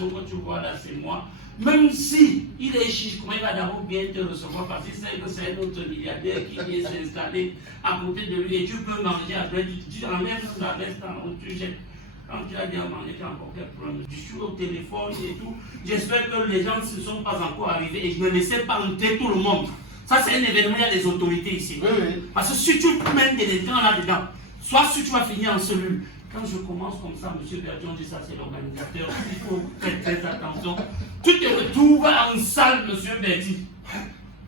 présentation que tu vois là, c'est moi. Même si il est chiche, comment il va d'abord bien te recevoir parce qu'il sait que c'est un autre milliardaire qui vient s'installer à côté de lui et tu peux manger après, tu enlèves la veste, tu jettes. Quand tu as bien mangé, tu as encore quel problème. Je suis au téléphone et tout. J'espère que les gens ne se sont pas encore arrivés et je ne laissais pas entrer tout le monde. Ça, c'est un événement, il y a des autorités ici. Oui. Parce que si tu mènes des gens là-dedans, soit si tu vas finir en cellule. Quand je commence comme ça, M. Bergeon dit ça, c'est l'organisateur. Il faut faire très attention. Tu te retrouves en salle, M. Berti.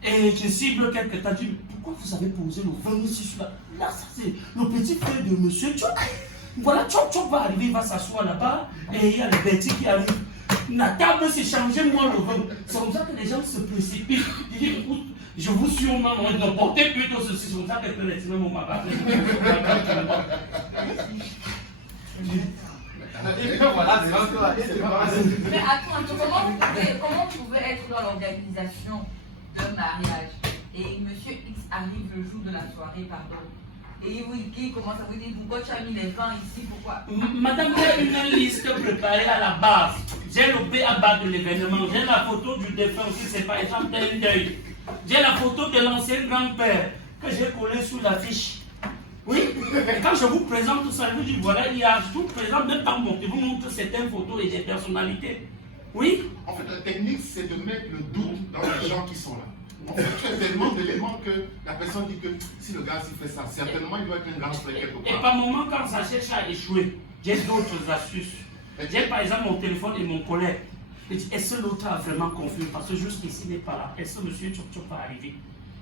Et je cible quelqu'un. Tu as dit, pourquoi vous avez posé le 26 là? Là, ça c'est le petit frère de M. Tchop. Voilà, Tchop va arriver, il va s'asseoir là-bas. Et il y a le Berti qui arrive. La table s'est changée, moi le vin. C'est comme ça que les gens se précipitent. Ils disent, écoute, je vous suis au moment, ils ont porté plutôt ceci. C'est comme ça que je peux laisser même au magasin. Mais attends, comment vous pouvez être dans l'organisation d'un mariage et monsieur X arrive le jour de la soirée, pardon, et il commence à vous dire pourquoi tu as mis les vins ici, pourquoi? Madame, j'ai une liste préparée à la base. J'ai le B à bas de l'événement. J'ai la photo du défunt aussi, c'est par exemple un deuil. J'ai la photo de l'ancien grand-père que j'ai collé sous l'affiche. Oui, et quand je vous présente tout ça, je vous dis voilà, il y a tout présent, même par mon, je vous montre certaines photos et des personnalités. Oui. En fait, la technique, c'est de mettre le doute dans les gens qui sont là. En fait, tu as tellement d'éléments que la personne dit que si le gars s'il fait ça, certainement il doit être un grand frère quelque part. Et par moment, quand ça cherche à échouer, j'ai d'autres astuces. J'ai par exemple mon téléphone et mon collègue. Je dis, est-ce que l'autre a vraiment confié? Parce que jusqu'ici n'est pas là. Est-ce que M. Tchop va arriver?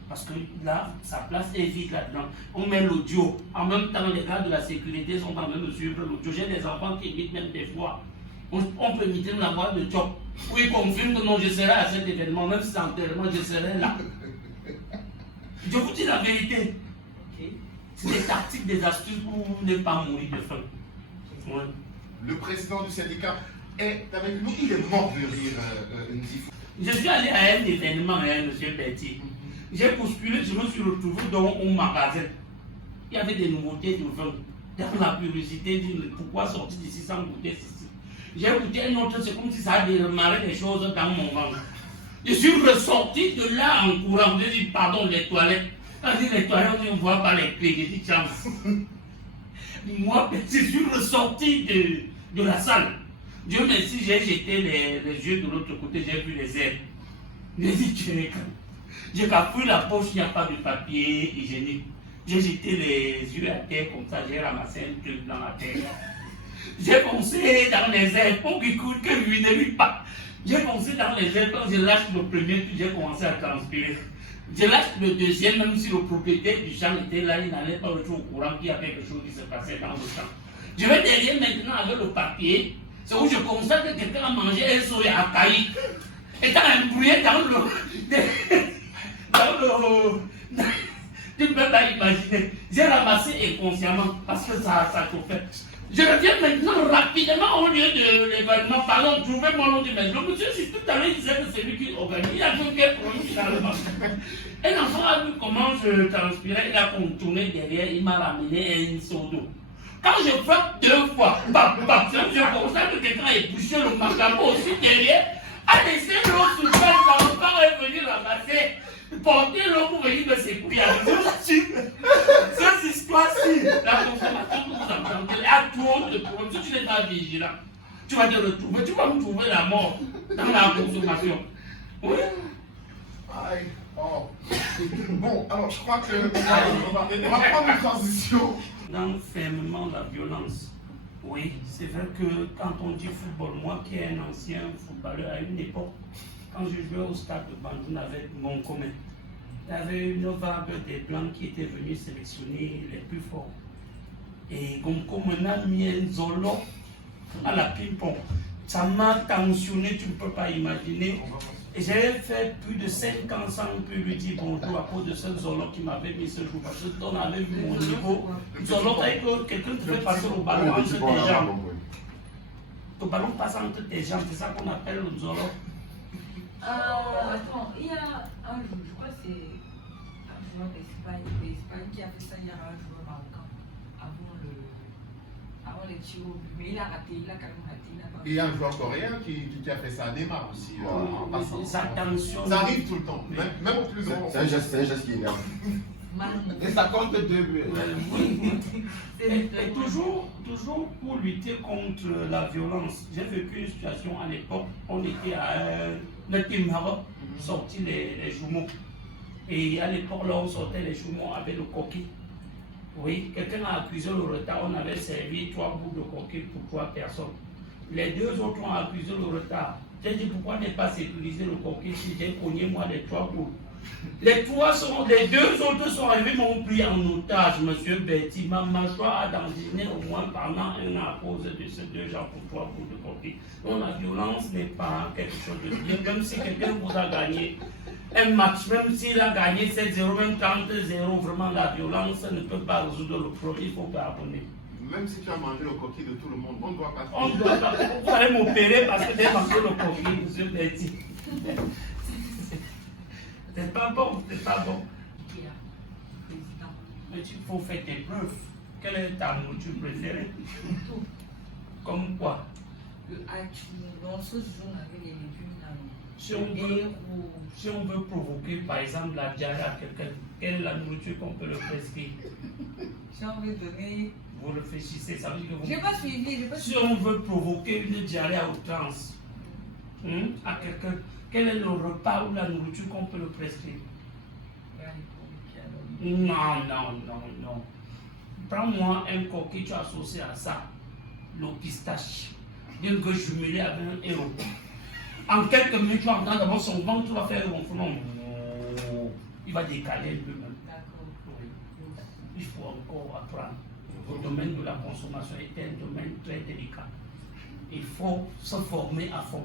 Parce que là, sa place est vide là-dedans. On met l'audio. En même temps, les gars de la sécurité sont en train de suivre l'audio. J'ai des enfants qui imitent même des voix. On peut imiter la voix de Tchop. Oui, confirme que non, je serai à cet événement, même si c'est enterrement, je serai là. Je vous dis la vérité. C'est des tactiques, des astuces pour ne pas mourir de faim. Ouais. Le président du syndicat est avec nous, il est mort de rire, Nzifou. Je suis allé à un événement, M. Berti. J'ai postulé, je me suis retrouvé dans un magasin. Il y avait des nouveautés de vin. Dans la curiosité, pourquoi sortir d'ici sans goûter ceci? J'ai goûté un autre, c'est comme si ça a démarré des choses dans mon ventre. Je suis ressorti de là en courant. J'ai dit, pardon, les toilettes. Quand je dis les toilettes, on ne voit pas les clés. J'ai dit, chance. Moi, je suis ressorti de la salle. Dieu merci, j'ai jeté les yeux de l'autre côté, j'ai vu les ailes. J'ai dit, tu es quand? J'ai pris la poche, il n'y a pas de papier hygiénique. J'ai jeté les yeux à terre comme ça, j'ai ramassé un truc dans la terre. J'ai foncé dans les airs pour qu'il coule, que lui ne lui pas. J'ai foncé dans les airs, quand je lâche le premier, j'ai commencé à transpirer. Je lâche le deuxième, même si le propriétaire du champ était là, il n'allait pas retourner au courant qu'il y avait quelque chose qui se passait dans le champ. Je vais derrière maintenant avec le papier, c'est où je constate que quelqu'un a mangé un soya à caillis. Et t'as embrouillé dans le... Tu ne peux pas imaginer. J'ai ramassé inconsciemment parce que ça chauffait. Je reviens maintenant rapidement au lieu de l'événement. Pardon, trouvez mon nom de maison. Le monsieur, si tout à l'heure, il disait que c'est lui qui organise. Il a trouvé quel problème finalement. Un enfant a vu comment je transpirais. Il a contourné derrière. Il m'a ramené un seau d'eau. Quand je frappe 2 fois, je constate que quelqu'un a épluché le macabo aussi derrière. A laissé l'eau sous le sol. L'enfant est venu ramasser. Porter l'eau pour venir me secourir. Cette histoire-ci, la consommation que vous entendez, elle a trop de problèmes. Si tu n'es pas vigilant, tu vas te retrouver, tu vas me trouver la mort dans la consommation. Oui. Aïe. Oh. Bon, alors je crois que on va prendre une transition. Dans fermement la violence. Oui, c'est vrai que quand on dit football, moi qui est un ancien footballeur à une époque, quand je jouais au stade de Bandung avec mon commun, il y avait une vague des Blancs qui étaient venus sélectionner les plus forts. Et comme on a mis un zolo à la ping-pong, ça m'a tensionné, tu ne peux pas imaginer. Et j'ai fait plus de 5 ans sans plus lui dire bonjour à cause de ce zolo qui m'avait mis ce jour. Parce qu'on avait vu mon niveau. Zolo, avec quelqu'un qui fait passer le ballon entre tes jambes. Le ballon passe entre tes jambes, c'est ça qu'on appelle le zolo. Attends, il y a un jour, je crois que c'est un joueur d'Espagne qui a fait ça. Il y a un joueur marocain avant les tirs au but. Mais il a raté, il a quand même raté. Il a pas Il y a un joueur coréen qui a fait ça à Neymar aussi. En passant. Ça arrive tout le temps, même au plus grand. C'est un geste qui énerve. mal. Et ça compte 2 buts. Oui. Et toujours pour lutter contre la violence. J'ai vécu une situation à l'époque, on était à le Team Maroc, sorti les jumeaux. Et à l'époque, là, on sortait les jumeaux avec le coquille. Oui, quelqu'un a accusé le retard, on avait servi 3 bouts de coquille pour 3 personnes. Les 2 autres ont accusé le retard. J'ai dit pourquoi ne pas sécuriser le coquille si j'ai cogné moi les 3 bouts. Les 2 autres sont arrivés, m'ont pris en otage, monsieur Betty. Ma mâchoire a dandiner au moins pendant 1 an à cause de ces 2 gens pour 3 bouts de coquille. Donc la violence n'est pas quelque chose de bien, même si quelqu'un vous a gagné un match, même s'il a gagné 7-0, même 30-0, vraiment la violence ne peut pas résoudre le problème, il faut pardonner. Même si tu as mangé le coquille de tout le monde, on ne doit pas. Vous allez m'opérer parce que j'ai mangé le coquille, monsieur Betty. C'est pas bon, c'est pas bon. Qui a président. Mais il faut faire tes preuves. Quelle est ta nourriture préférée? Tout. Comme quoi? Le hachou, on se joue avec les légumes là. Si on veut provoquer par exemple la diarrhée à quelqu'un, quelle est la nourriture qu'on peut le prescrire? Si on veut donner. Vous réfléchissez, ça veut dire que vous... J'ai pas suivi, j'ai pas Si suivi. on veut provoquer une diarrhée à outrance à quelqu'un, quel est le repas ou la nourriture qu'on peut le prescrire? Non. Prends-moi un coquille, tu associé à ça, le pistache, bien que jumelé avec un héros. En quelques minutes, tu vas entendre d'abord son ventre, tu vas faire un ronflement. Il va décaler un peu même. Il faut encore apprendre. Le domaine de la consommation est un domaine très délicat. Il faut se former à fond.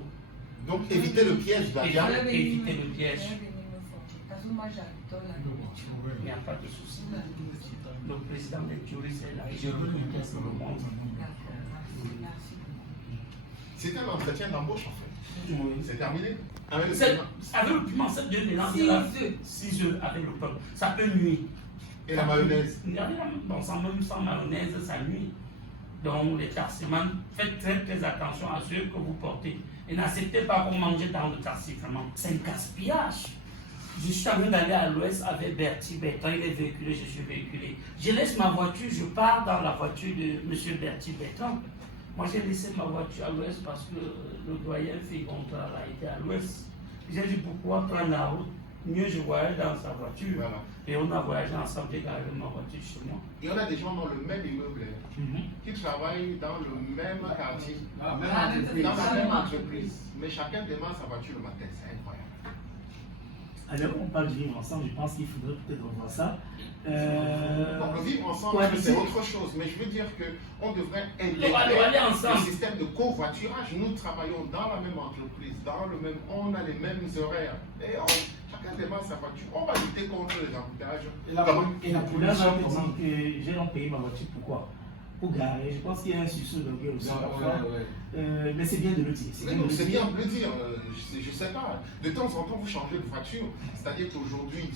Donc éviter le piège, Dalia. Éviter le piège. Parce que moi j'adore la nourriture. Il n'y a pas de souci. Le président des juristes est là, je remercie le monde. Merci. C'était un entretien d'embauche en fait. Oui. C'est terminé. Avec le Avec piment. le piment, c'est 2 mélanges. 6 œufs avec le pain. Ça peut nuire. Et la mayonnaise. Bon, sans mayonnaise, ça nuit. Donc, les tarsimans, faites très attention à ceux que vous portez. Et n'acceptez pas qu'on mange dans le tarsifflement. C'est un gaspillage. Je suis en train d'aller à l'ouest avec Bertie Bertrand, il est véhiculé, je suis véhiculé. Je laisse ma voiture, je pars dans la voiture de M. Bertie Bertrand. Moi, j'ai laissé ma voiture à l'ouest parce que le doyen Figontra a été à l'ouest. J'ai dit pourquoi prendre la route? Mieux je voyage dans sa voiture. Voilà. Et on a voyagé ensemble, j'ai garé ma voiture chez moi. Il y en a des gens dans le même immeuble qui travaillent dans le même quartier, dans la même entreprise. Mais chacun démarre sa voiture le matin. C'est incroyable. Alors, on parle de vivre ensemble, je pense qu'il faudrait peut-être revoir ça. Donc le vivre ensemble, c'est autre chose. Mais je veux dire qu'on devrait intégrer le système de covoiturage. Nous travaillons dans la même entreprise, on a les mêmes horaires. Et chacun démarre sa voiture. On va lutter contre les embouteillages. Et la police me dit que j'ai non payé ma voiture, pourquoi? Pour garer, je pense qu'il y a un sursaut de guerre aussi parfois. Mais c'est bien de le dire. C'est bien de le dire, je ne sais pas. De temps en temps, vous changez de voiture. C'est-à-dire qu'aujourd'hui,